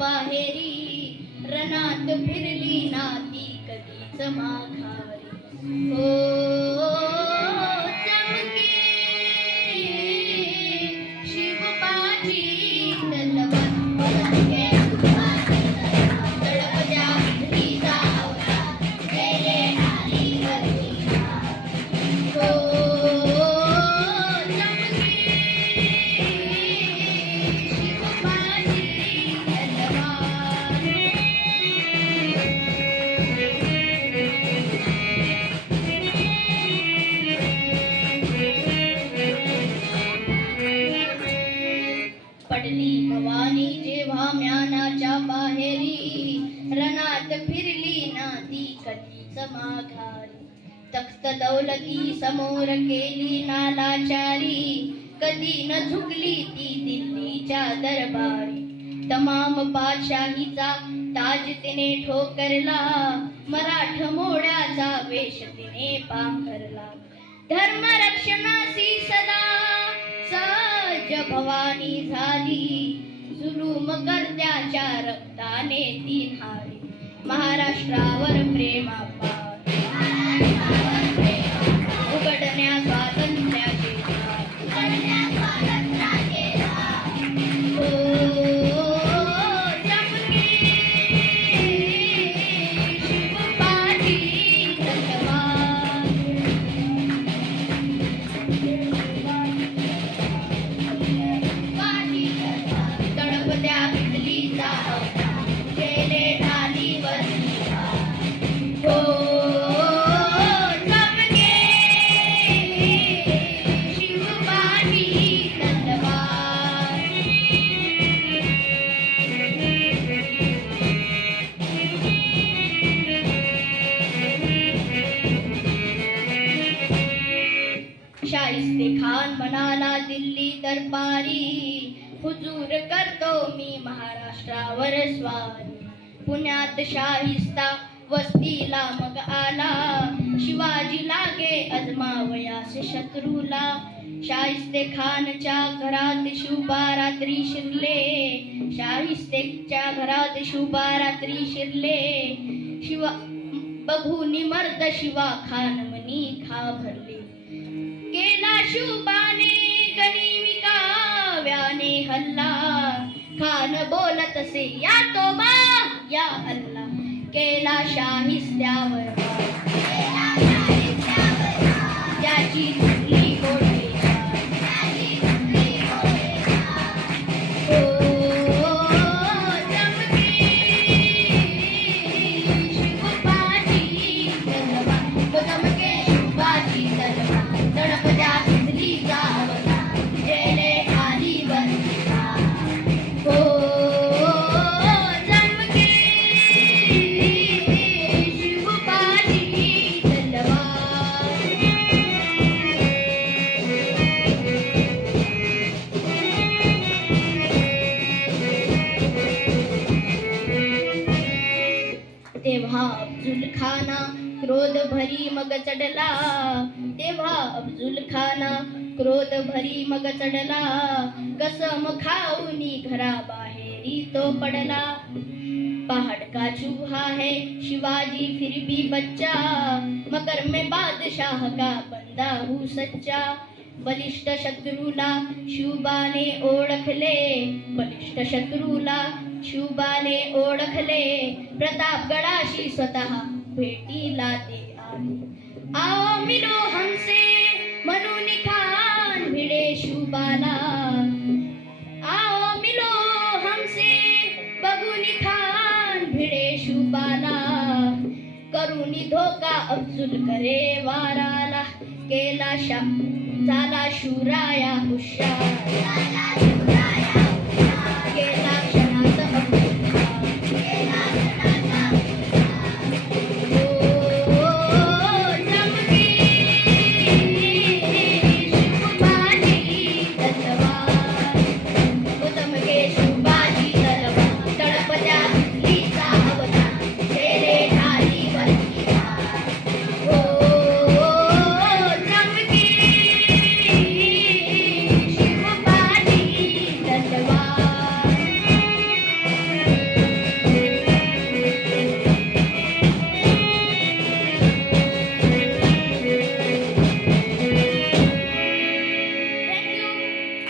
बाहेरी रणात फिरली नाती कधीच माघारी हो चमके शिवबाची तलवार पलके तळपत्या भिडलीचा अवतार गेले ढालीवरती हो पडली भवानी जेव्हा म्यानाच्या बाहेरी रणात फिरली नाती कधीच माघारी तख्त दौलती समोर केली नालाचारी कधी न झुकली ती दिल्लीच्या दरबारी तमाम बादशाहीचा ताज तिने ठोकरला मराठ मोड्याचा वेश तिने पांघरला धर्मरक्षणासी सदा सज्ज भवानी झाली जुलूम करत्याच्या रक्ताने ती न्हारी महाराष्ट्रावर प्रेमापार उघडण्या स्वातंत्र्याचे शाहिस्ते खान म्हणाला दिल्ली दरबारी हुजूर करतो मी महाराष्ट्रावर स्वारी पुण्यात शाहिस्ता वस्तीला मग आला शिवाजी लागे अजमावयास शत्रूला शाहिस्ते खानच्या घरात शुभारात्री शिरले शाहिस्तेच्या घरात शुभारात्री शिरले शिवा बघूनी मर्द शिवा खान मनी घाबरले केला शुभाने गनिमिकाव्याने हल्ला खान बोलत असे या तोबा या अल्ला केला शाहिस्त्यावर त्याची धुंडली गोडे तेव्हा अफजुल खाना क्रोध भरी मग चढला तेव्हा अफजुल खाना क्रोध भरी मग चढला कसम खाऊनी घरा बाहेरी तो पडला पहाड़ का चूहा है शिवाजी फिर भी बच्चा मगर मैं बादशाह का बंदा हूँ सच्चा बलिष्ठ शत्रूला शुभाने ओळखले बलिष्ठ शत्रूला शुभाने ओळखले प्रतापगडाशी स्वतः भेटीला ते आले आओ मिलो हमसे म्हणून खान भिडे शुभाला आओ मिलो हमसे बघून खान भिडे शुभाला करूनी धोका अफजुल करे वाराला केला झाला शूराया हुशार